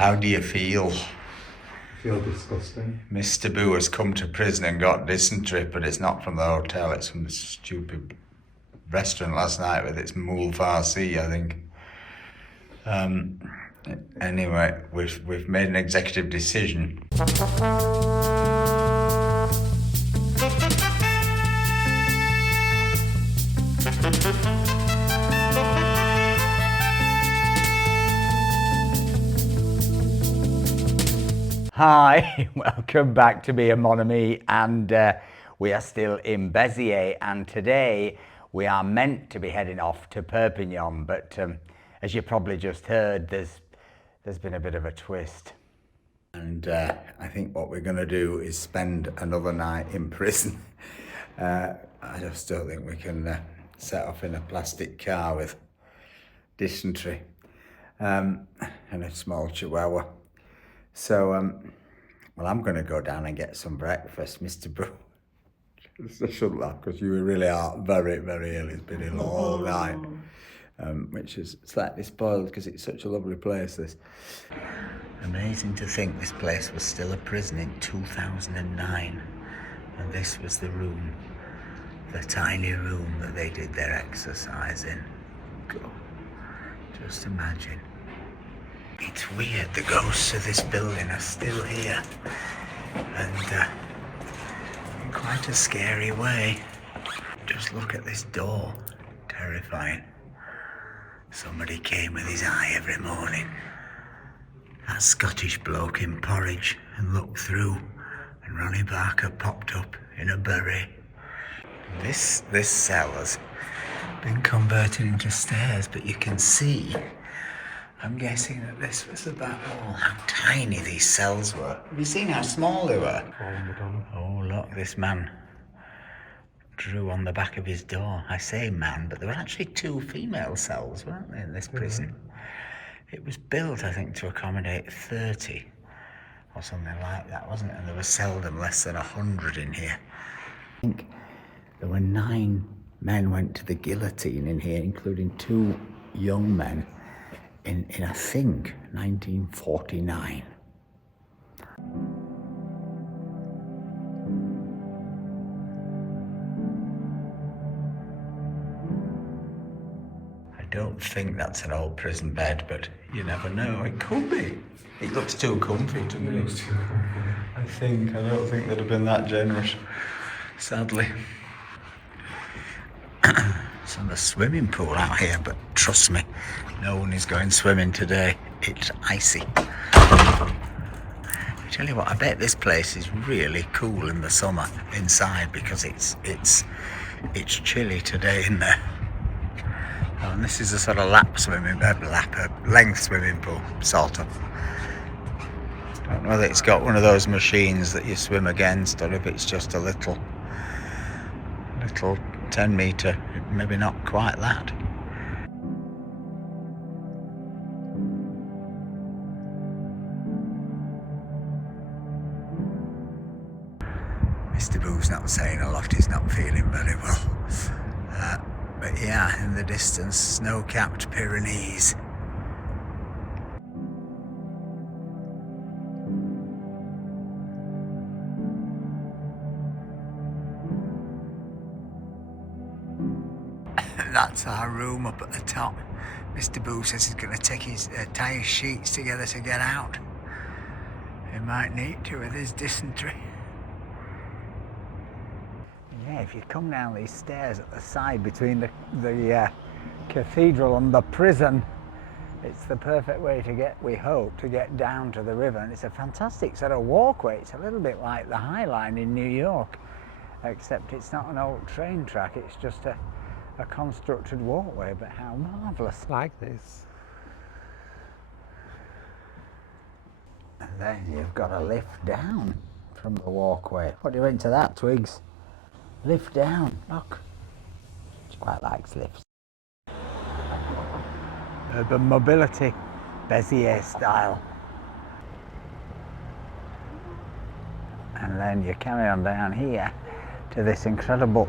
How do you feel? I feel disgusting. Mr. Boo has come to prison and got dysentery, but it's not from the hotel, it's from the stupid restaurant last night with its moule farci, I think. Anyway, we've made an executive decision. Hi, welcome back to Be a Mon Ami, and we are still in Beziers, and today we are meant to be heading off to Perpignan, but as you probably just heard, there's been a bit of a twist. And I think what we're going to do is spend another night in prison. I just don't think we can set off in a plastic car with dysentery and a small chihuahua. So, well, I'm going to go down and get some breakfast, Mr. Boo. I shouldn't laugh because you really are very, very ill. It's been ill all night, which is slightly spoiled because it's such a lovely place, this. Amazing to think this place was still a prison in 2009. And this was the room, the tiny room that they did their exercise in. Go. Just imagine. It's weird, the ghosts of this building are still here, and in quite a scary way. Just look at this door, terrifying. Somebody came with his eye every morning. That Scottish bloke in porridge, and looked through, and Ronnie Barker popped up in a beret. This cell has been converted into stairs, but you can see, I'm guessing that this was about how tiny these cells were. Have you seen how small they were? Oh, look, this man drew on the back of his door. I say man, but there were actually 2 female cells, weren't there, in this prison? It was built, I think, to accommodate 30 or something like that, wasn't it? And there was seldom less than 100 in here. I think there were 9 men went to the guillotine in here, including 2 young men. In I think 1949. I don't think that's an old prison bed, but you never know. It could be. It looks too comfy to me. I don't think they'd have been that generous, sadly. So the swimming pool out here, but trust me, no one is going swimming today. It's icy. I tell you what, I bet this place is really cool in the summer inside because it's chilly today in there. Oh, and this is a sort of length swimming pool, sort of. I don't know whether it's got one of those machines that you swim against or if it's just a little 10 metre, maybe not quite that. Mr. Boo's not saying a lot, he's not feeling very well. But yeah, in the distance, snow-capped Pyrenees. That's our room up at the top. Mr. Boo says he's going to tie his sheets together to get out. He might need to with his dysentery. Yeah, if you come down these stairs at the side between the cathedral and the prison, it's the perfect way to get, we hope, to get down to the river. And it's a fantastic sort of walkway. It's a little bit like the High Line in New York, except it's not an old train track, it's just a constructed walkway, but how marvellous. Like this. And then you've got a lift down from the walkway. What do you into that, Twigs? Lift down, look. She quite likes lifts. Urban mobility, Beziers style. And then you carry on down here to this incredible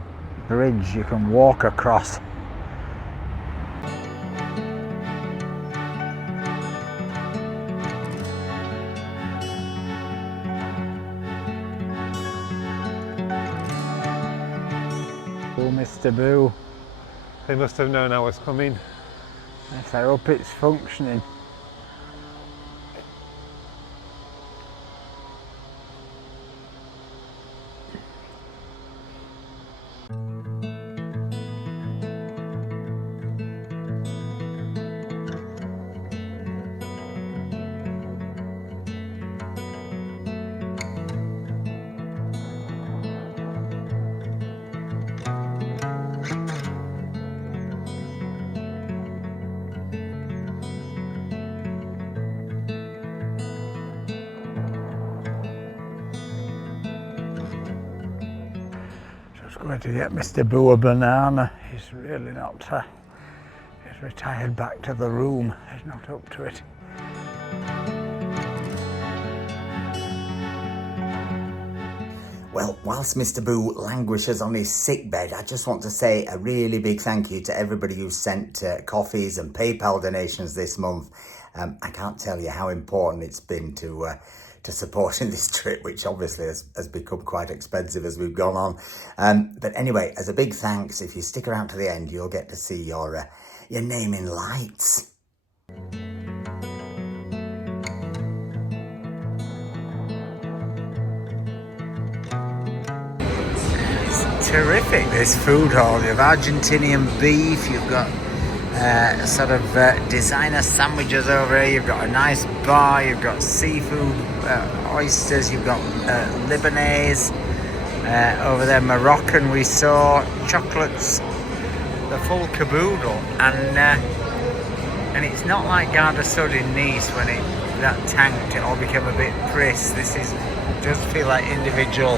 bridge you can walk across. Mr. Boo. They must have known I was coming. Yes, I hope it's functioning. Going to get Mr. Boo a banana. He's really not. He's retired back to the room. He's not up to it. Well, whilst Mr. Boo languishes on his sickbed, I just want to say a really big thank you to everybody who sent coffees and PayPal donations this month. I can't tell you how important it's been to supporting this trip, which obviously has become quite expensive as we've gone on. But anyway, as a big thanks, if you stick around to the end, you'll get to see your name in lights. It's terrific, this food hall. You have Argentinian beef, you've got sort of designer sandwiches over here, you've got a nice bar, you've got seafood, oysters, you've got Lebanese, over there Moroccan we saw, chocolates, the full caboodle, and it's not like Garda Sud in Nice when that tanked, it all became a bit brisk. This does feel like individual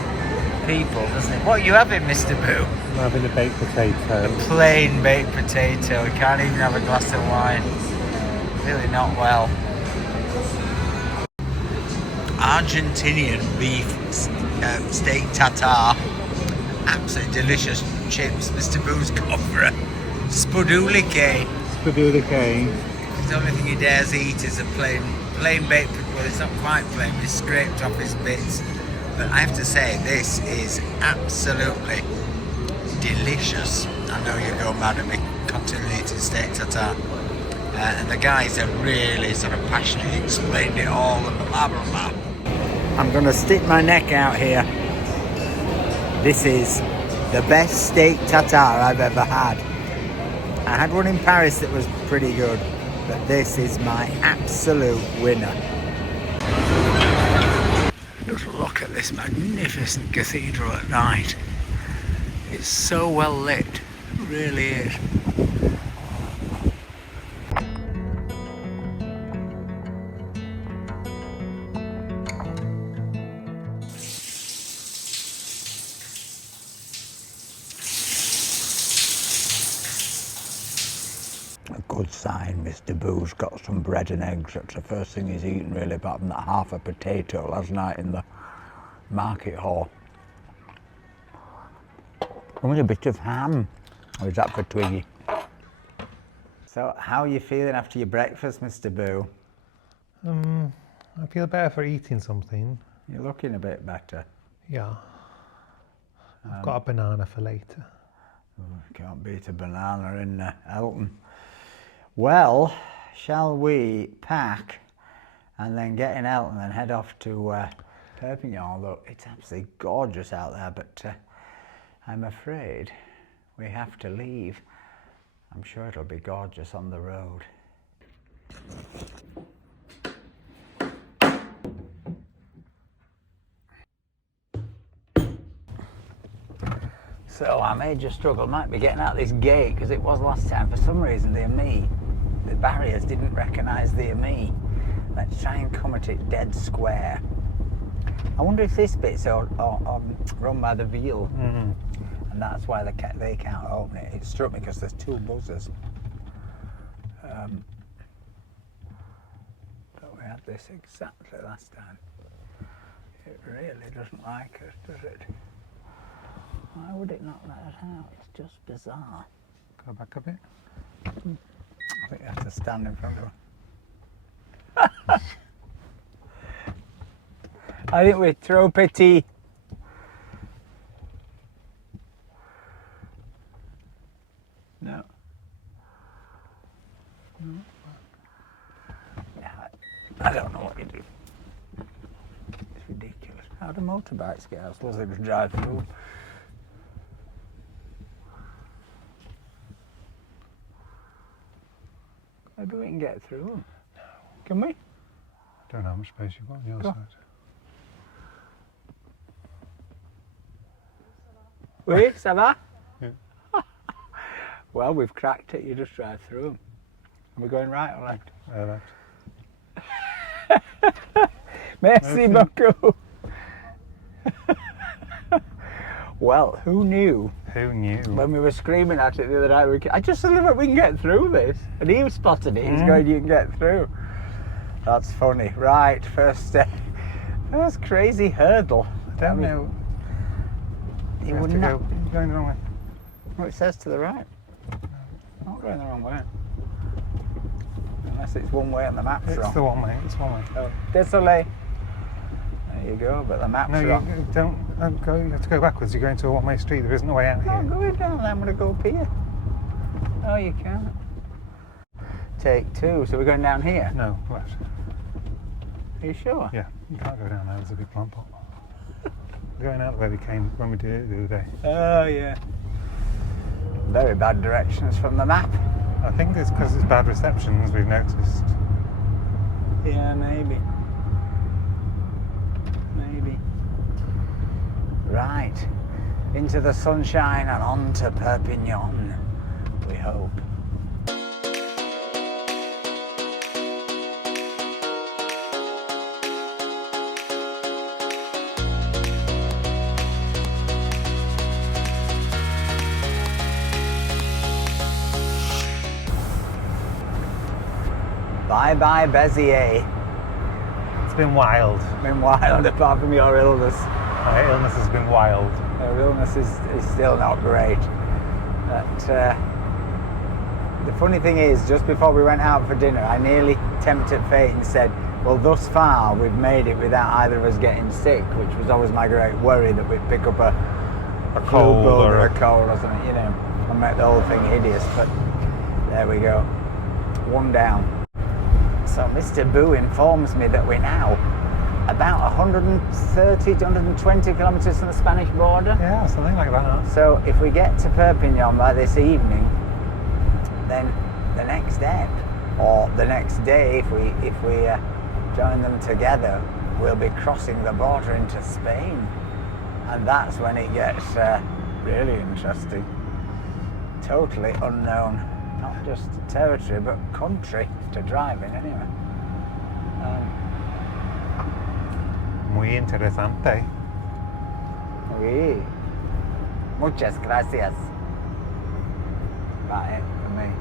people, doesn't it? What are you having, Mr. Boo? I'm having a baked potato. A plain baked potato. We can't even have a glass of wine. Really not well. Argentinian beef steak tartare. Absolutely delicious chips. Mr. Boo's gone for a spudulique. Spudulique. The only thing he dares eat is a plain baked potato. Well, it's not quite plain, but it's scraped off his bits. But I have to say, this is absolutely delicious. I know you go mad at me continually eating steak tartare. And the guys have really sort of passionately explained it all and blah blah blah. I'm going to stick my neck out here. This is the best steak tartare I've ever had. I had one in Paris that was pretty good, but this is my absolute winner. Just look at this magnificent cathedral at night. It's so well lit, it really is. A good sign, Mr. Boo's got some bread and eggs. That's the first thing he's eaten, really, apart from that half a potato last night in the market hall. Only a bit of ham. Or is that for Twiggy? So, how are you feeling after your breakfast, Mr. Boo? I feel better for eating something. You're looking a bit better. Yeah. I've got a banana for later. Can't beat a banana in Elton. Well, shall we pack and then get in Elton and head off to Perpignan? Look, it's absolutely gorgeous out there, but I'm afraid we have to leave. I'm sure it'll be gorgeous on the road. So our major struggle might be getting out this gate, because it was last time. For some reason, the barriers didn't recognise the AME. Let's try and come at it dead square. I wonder if this bit's run by the Veal, and that's why they can't open it. It struck me because there's two buzzers. But we had this exactly last time. It really doesn't like us, does it? Why would it not let us out? It's just bizarre. Go back a bit. I think you have to stand in front of her. I think we're trop petit. Yeah, I don't know what you do. It's ridiculous. How do motorbikes get out? I suppose they just drive through. Maybe we can get through them. Can we? Don't know how much space you've got on your Go. side. Oui, ça va? Yeah. Well, we've cracked it. You just drive through them. Are we going right or left? Left. Merci beaucoup. Well, who knew? Who knew? When we were screaming at it the other night, I just said, look, we can get through this. And he spotted it. He's going, you can get through. That's funny. Right, first crazy hurdle. I don't know. You have would to not. go. You're going the wrong way. Well, it says to the right. Not going the wrong way. Unless it's one way and the map's It's wrong. the one way. It's one way. Oh, désolé. There you go, but the map's No, wrong. you don't go. You have to go backwards. You're going to a one-way street. There isn't a way out No, here. go down there. I'm going to go up here. Oh, you can't. Take two. So we're going down here? No, left. Are you sure? Yeah, you can't go down there. There's a big plant pot. Going out the way we came when we did it the other day. Oh, yeah. Very bad directions from the map. I think it's because it's bad reception, as we've noticed. Yeah, maybe. Maybe. Right. Into the sunshine and on to Perpignan, we hope. Bye bye Beziers. It's been wild. Been wild apart from your illness. My illness has been wild. Your illness is still not great. But the funny thing is, just before we went out for dinner, I nearly tempted fate and said, well, thus far we've made it without either of us getting sick, which was always my great worry, that we'd pick up a cold flu bug or or a cold or something, you know, and make the whole thing hideous. But there we go. One down. So Mr. Boo informs me that we're now about 130 to 120 kilometres from the Spanish border. Yeah, something like that. So if we get to Perpignan by this evening, then the next step, or the next day, if we join them together, we'll be crossing the border into Spain, and that's when it gets really interesting. Totally unknown, not just territory but country to drive in anyway. Muy interesante. Oui. Muchas gracias. Right, it for me.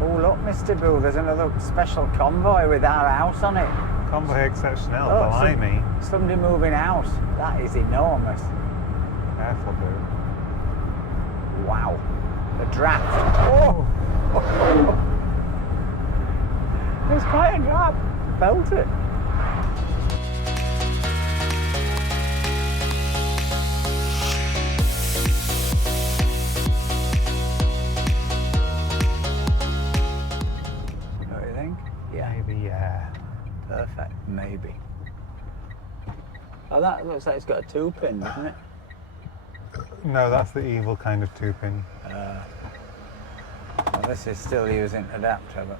Oh look, Mr. Boo, there's another special convoy with our house on it. Convoy exceptionnel, Oh, blimey. Somebody moving house. That is enormous. Careful, Boo. Wow. The draft. Oh! There's quite a draft. Felt it. What do you think? Yeah. Maybe, yeah. Perfect. Maybe. Oh, that looks like it's got a 2-pin, doesn't it? No, that's the evil kind of 2-pin. Well, this is still using adapter, but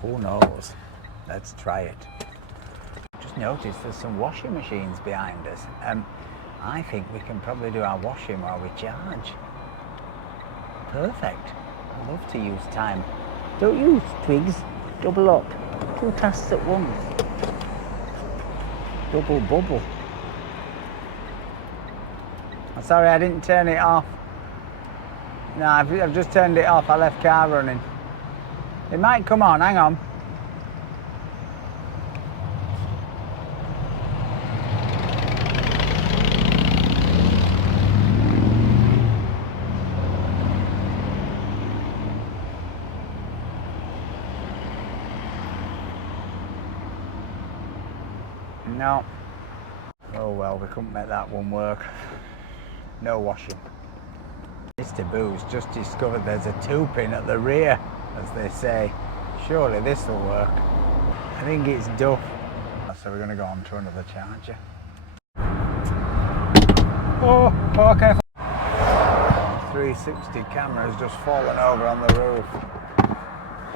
who knows? Let's try it. Just noticed there's some washing machines behind us. I think we can probably do our washing while we charge. Perfect. I love to use time. Don't use twigs. Double up. 2 tasks at once. Double bubble. I'm sorry, I didn't turn it off. No, I've just turned it off. I left car running. It might come on, hang on. No. Oh well, we couldn't make that one work. No washing. Mr. Boo's just discovered there's a 2-pin at the rear, as they say. Surely this will work. I think it's duff. So we're going to go on to another charger. Oh, careful. 360 camera's just fallen over on the roof.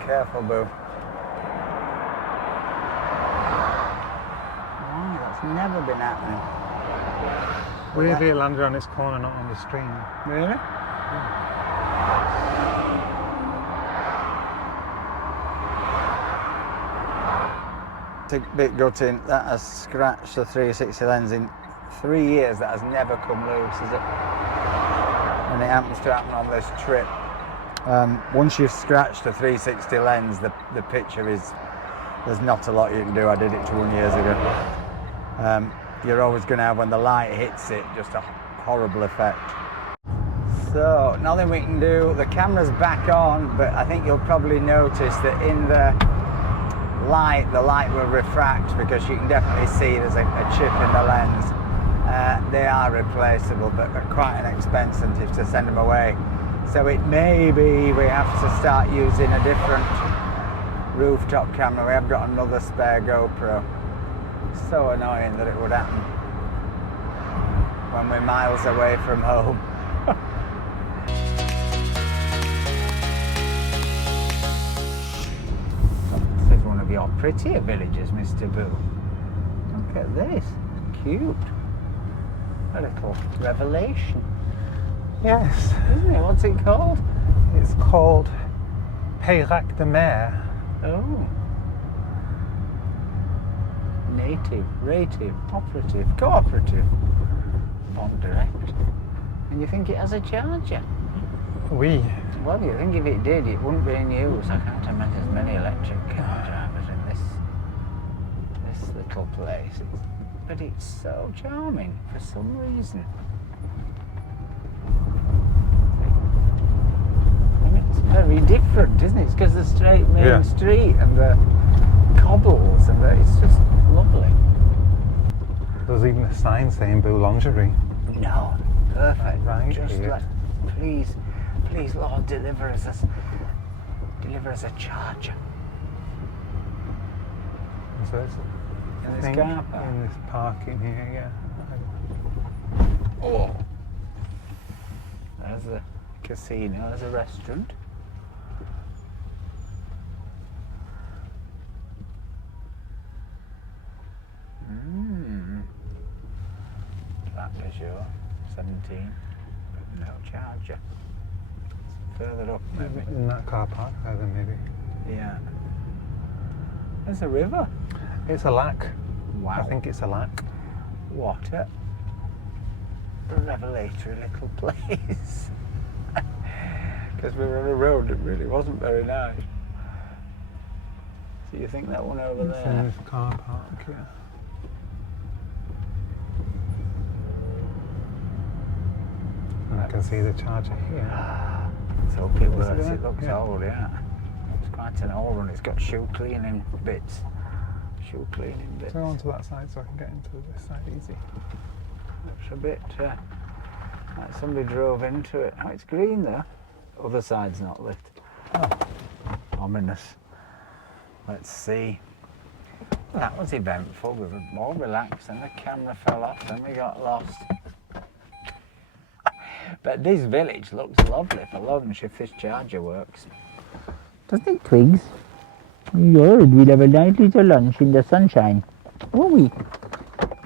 Careful, Boo. Why? That's never been happening. Weirdly, it landed on its corner, not on the stream. Really? It's a bit gutting. That has scratched the 360 lens in 3 years. That has never come loose, has it? And it happens to happen on this trip. Once you've scratched the 360 lens, the picture is, there's not a lot you can do. I did it 2 years ago. You're always going to have, when the light hits it, just a horrible effect. So, nothing we can do. The camera's back on, but I think you'll probably notice that in the light will refract, because you can definitely see there's a chip in the lens. They are replaceable, but they're quite an expensive to send them away. So it may be we have to start using a different rooftop camera. We have got another spare GoPro. So annoying that it would happen when we're miles away from home. This is one of your prettier villages, Mr. Boo. Look at this. Cute. A little revelation. Yes. Isn't it? What's it called? It's called Peyriac-de-Mer. Oh. Native, rative, operative, cooperative. On direct. And you think it has a charger? Oui. Well, you think if it did, it wouldn't be in use. I can't imagine there's many electric car drivers in this little place. But it's so charming for some reason. I mean, it's very different, isn't it? It's because the straight main street and the cobbles, and it's just lovely. There's even a sign saying Boo Lingerie. No, perfect. Right Just here. please, Lord, deliver us a charger. So it's, In I this think car park. in this parking here, yeah. Oh. There's a casino. There's a restaurant. That Peugeot 17, but no charger. Further up, maybe. In that car park there, then maybe. Yeah. There's a river. It's a lac. Wow. I think it's a lac. What a revelatory little place. Because we were on a road that really wasn't very nice. So you think that one over It's in there? this car park, yeah. And I can see the charger here. Let's hope it works. it? It looks Yeah. old, yeah. It's quite an old one. It's got shoe cleaning bits. Shoe cleaning bits. Go onto that side so I can get into this side easy. Looks a bit like somebody drove into it. Oh, it's green though. Other side's not lit. Oh, ominous. Let's see. That was eventful. We were more relaxed and the camera fell off and we got lost. But this village looks lovely for lunch if this charger works. Doesn't it, Twigs? Good, we'll have a nice little lunch in the sunshine, won't we?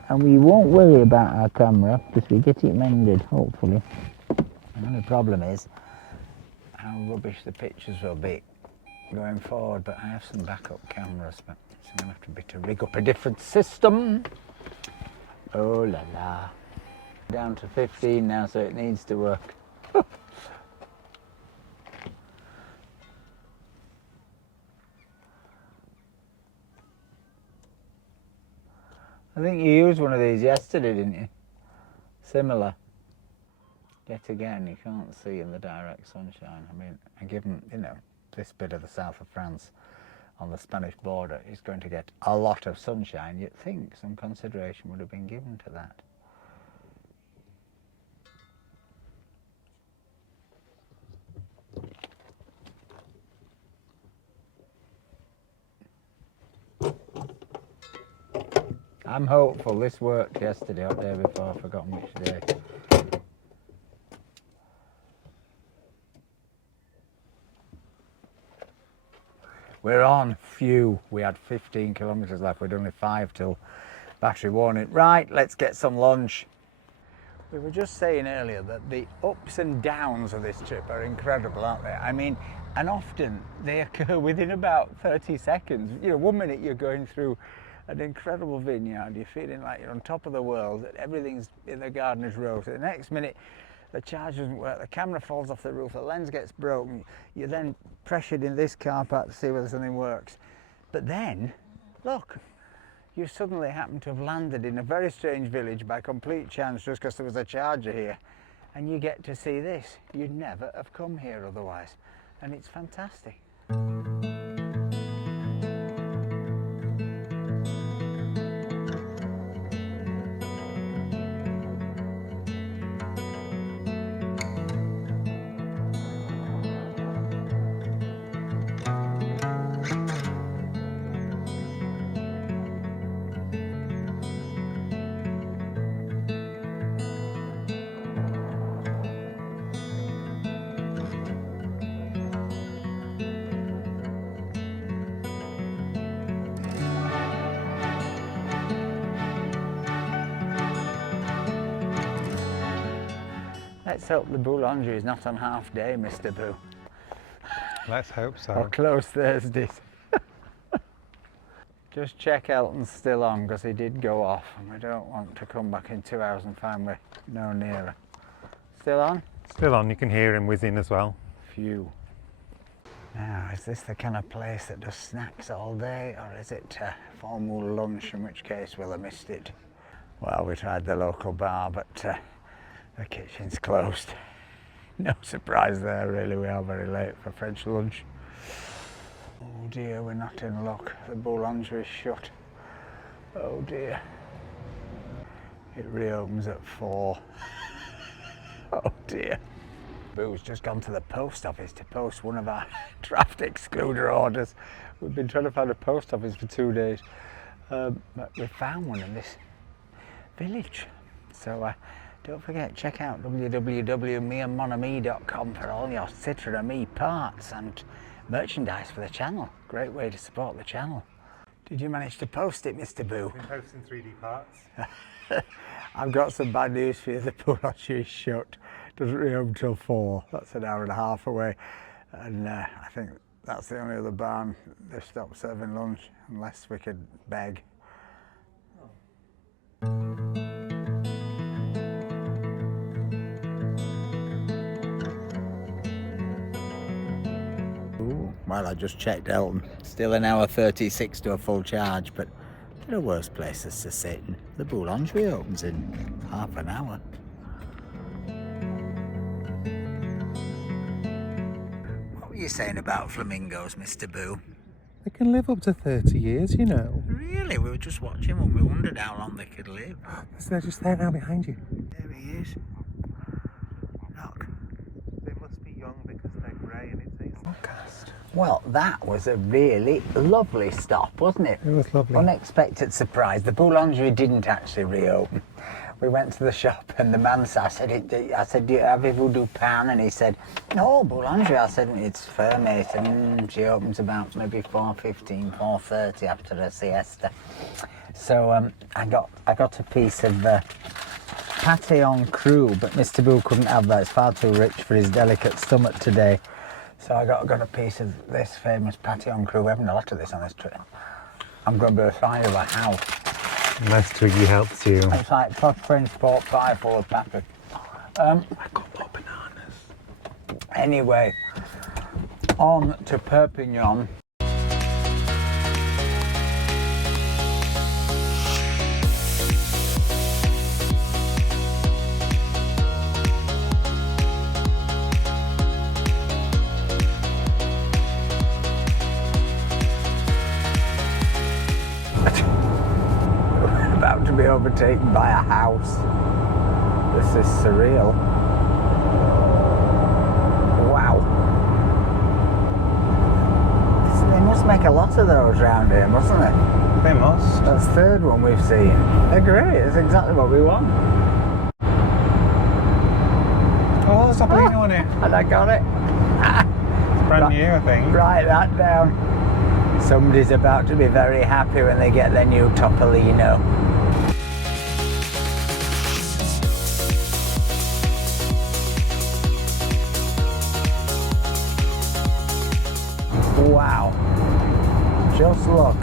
And we won't worry about our camera because we get it mended, hopefully. The only problem is how rubbish the pictures will be going forward, but I have some backup cameras, but it's going to have to be to rig up a different system. Oh la la. Down to 15 now, so it needs to work. I think you used one of these yesterday, didn't you? Similar. Yet again, you can't see in the direct sunshine. I mean, I give them, you know, this bit of the south of France on the Spanish border is going to get a lot of sunshine, you'd think some consideration would have been given to that. I'm hopeful. This worked yesterday or the day before, I've forgotten which day. We're on. Phew. We had 15 kilometres left. We'd only 5 till battery warning. Right, let's get some lunch. We were just saying earlier that the ups and downs of this trip are incredible, aren't they? I mean, and often they occur within about 30 seconds. You know, 1 minute you're going through an incredible vineyard, you're feeling like you're on top of the world, that everything's in the gardener's row. So the next minute, the charge doesn't work, the camera falls off the roof, the lens gets broken, you're then pressured in this car park to see whether something works. But then, look, you suddenly happen to have landed in a very strange village by complete chance just because there was a charger here, and you get to see this. You'd never have come here otherwise, and it's fantastic. Let's hope the boulangerie is not on half day, Mr. Boo. Let's hope so. Or close Thursdays. Just check Elton's still on, because he did go off, and we don't want to come back in 2 hours and find we're no nearer. Still on? Still on, you can hear him whizzing as well. Phew. Now, is this the kind of place that does snacks all day, or is it a formal lunch, in which case we'll have missed it? Well, we tried the local bar, but the kitchen's closed. No surprise there, really. We are very late for French lunch. Oh dear, we're not in luck. The boulangerie is shut. Oh dear. It reopens at 4. Oh dear. Boo's just gone to the post office to post one of our draft excluder orders. We've been trying to find a post office for 2 days, but we found one in this village. So don't forget, check out www.meandmonami.com for all your Citroen and Me parts and merchandise for the channel. Great way to support the channel. Did you manage to post it, Mr. Boo? I've been posting 3D parts. I've got some bad news for you. The boulangerie is shut. Doesn't reopen till 4. That's an hour and a half away. And I think that's the only other barn they've stopped serving lunch, unless we could beg. Well, I just checked Elton. Still an hour 36 to a full charge, but there are worse places to sit. And the boulangerie opens in half an hour. What were you saying about flamingos, Mr. Boo? They can live up to 30 years, you know. Really? We were just watching them. We wondered how long they could live. So they're just there now behind you. There he is. Look. They must be young because they're grey and it's a podcast. Well, that was a really lovely stop, wasn't it? It was lovely. Unexpected surprise. The boulangerie didn't actually reopen. We went to the shop and the man said, I said, do you have a voodoo pan? And he said, no, boulangerie. I said, it's fermate. And she opens about maybe 4:15, 4:30 after a siesta. So I got a piece of pâté en croûte, but Mr. Boo couldn't have that. It's far too rich for his delicate stomach today. So I got a piece of this famous pâté en croûte. We haven't a lot of this on this trip. I'm going to be fine of a house. Nice Twiggy helps you. It's like French pork pie full of pepper. I got more bananas. Anyway, on to Perpignan. to be overtaken by a house. This is surreal. Wow. They must make a lot of those around here, mustn't they? They must. That's the third one we've seen. They're great. It's exactly what we want. Oh, there's a Topolino on it. And I got it. It's brand new, I think. Write that down. Somebody's about to be very happy when they get their new Topolino. Wow. Just look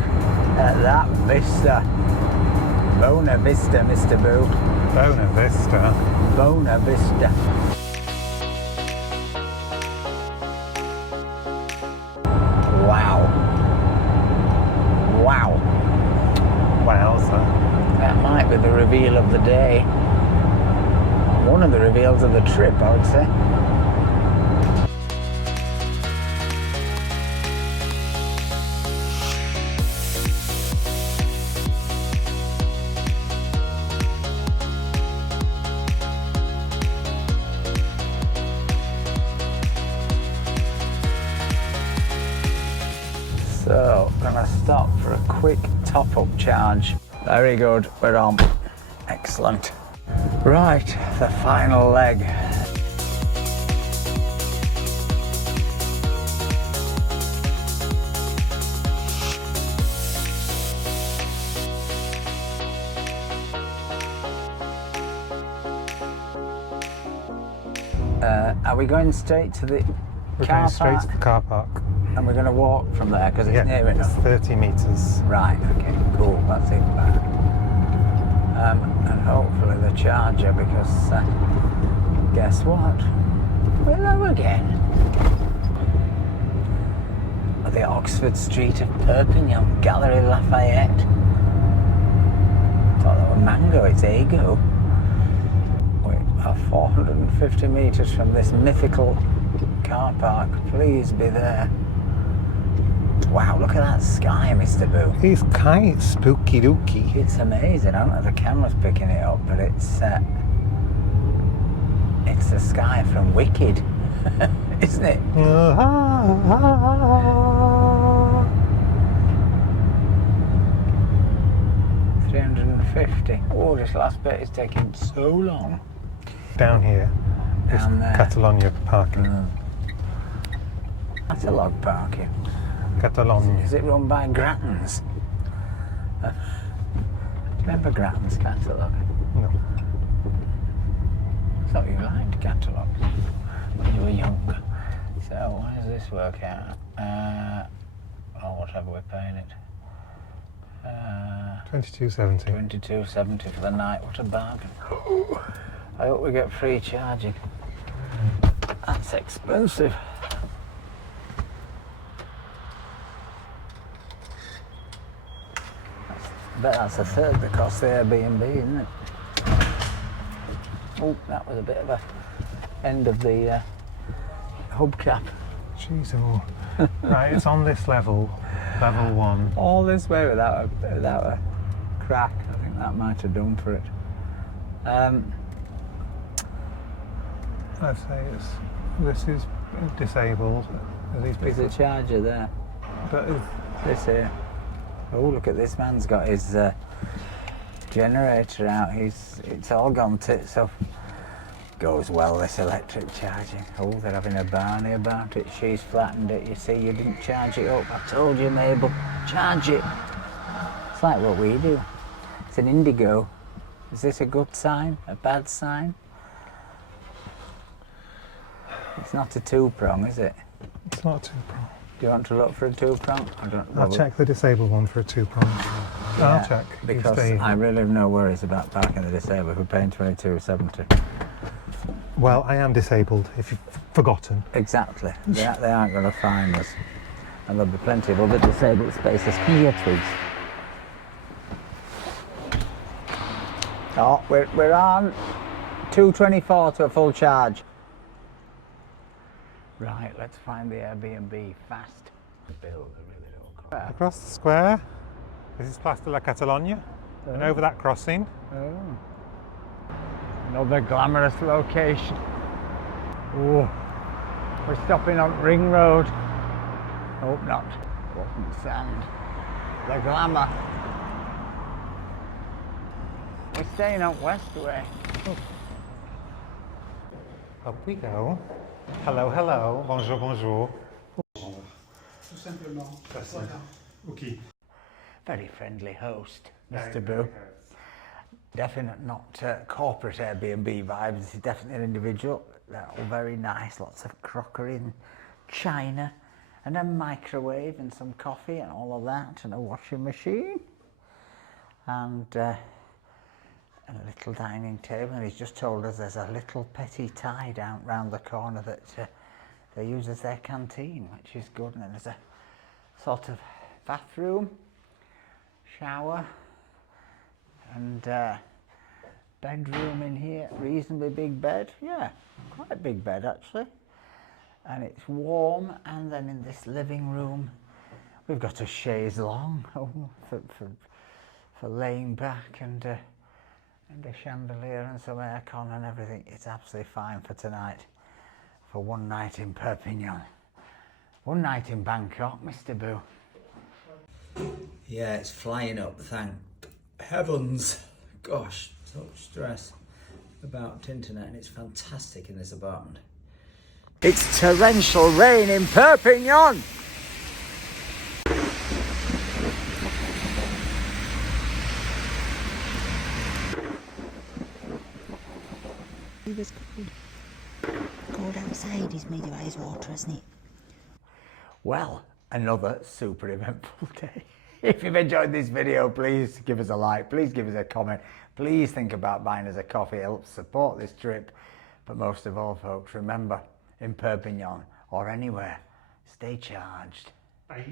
at that vista. Bona Vista, Mr. Boo. Bona Vista. Bona Vista. Wow. Wow. Wowza. That might be the reveal of the day. One of the reveals of the trip, I would say. So, gonna stop for a quick top-up charge. Very good, we're on. Excellent. Right, the final leg. Are we going straight to the We're car going straight park? to the car park. And we're going to walk from there because it's Yeah, near it's enough. 30 metres. Right, okay, cool, that's even better. And hopefully the charger, because guess what? We're low again. At the Oxford Street of Perpignan, Gallery Lafayette. Thought that were Mango, it's Ego. We are 450 metres from this mythical car park. Please be there. Wow, look at that sky, Mr. Boo. It's kind of spooky dooky. It's amazing. I don't know if the camera's picking it up, but it's the sky from Wicked, isn't it? 350. Oh, this last bit is taking so long. Down here is Down there. Catalonia parking. That's a log parking. Catalonia. Is it run by Grattans? Do you remember Grattans catalogue? No. I thought you liked catalogue when you were younger. So why does this work out? Oh, whatever we're paying it. 22.70. $22.70 for the night. What a bargain! I hope we get free charging. That's expensive. I bet that's a third of the cost of the Airbnb, isn't it? Oh, that was a bit of a end of the hubcap. Jeez, oh. Right, it's on this level, level 1. All this way without a crack. I think that might have done for it. I'd say this is disabled. There's a charger there. But This here. Oh, look at this man's got his generator out. It's all gone tits up. Goes well, this electric charging. Oh, they're having a Barney about it. She's flattened it. You see, you didn't charge it up. I told you, Mabel. Charge it. It's like what we do. It's an Indigo. Is this a good sign? A bad sign? It's not a two-prong, is it? it's not a 2-prong. Do you want to look for a two-prong? I don't know. I'll check the disabled one for a 2-prong. I'll check. You Because stay. I really have no worries about parking the disabled. We're paying $22.70. Well, I am disabled, if you've forgotten. Exactly. They aren't going to find us. And there'll be plenty of other disabled spaces. Come here, please. Oh, we're on 224 to a full charge. Right, let's find the Airbnb fast. The bills are really low. Across the square, this is Plaza La Catalonia. And over that crossing, Oh. Another glamorous location. Oh, we're stopping on Ring Road. Hope not. Wasn't sand. The glamour. We're staying out west way. up we go. Hello, hello. Bonjour, bonjour. Tout simplement. Facile. Ok. Very friendly host, Mr. Boo. Definite not corporate Airbnb vibes. This is definitely an individual. They're all very nice. Lots of crockery and china, and a microwave and some coffee and all of that, and a washing machine, and a little dining table. And he's just told us there's a little petit tie down round the corner that they use as their canteen, which is good. And then there's a sort of bathroom, shower, and bedroom in here. Reasonably big bed. Yeah, quite a big bed actually. And it's warm. And then in this living room, we've got a chaise longue for laying back, and a chandelier and some aircon and everything. It's absolutely fine for tonight, for one night in Perpignan. One night in Bangkok, Mr. Boo. Yeah, it's flying up, thank heavens. Gosh, so much stress about internet, and it's fantastic in this apartment. It's torrential rain in Perpignan. It was cold. Cold outside is made of ice water, isn't it? Well, another super eventful day. If you've enjoyed this video, please give us a like, please give us a comment, please think about buying us a coffee. It helps support this trip. But most of all, folks, remember, in Perpignan or anywhere, stay charged. Bye.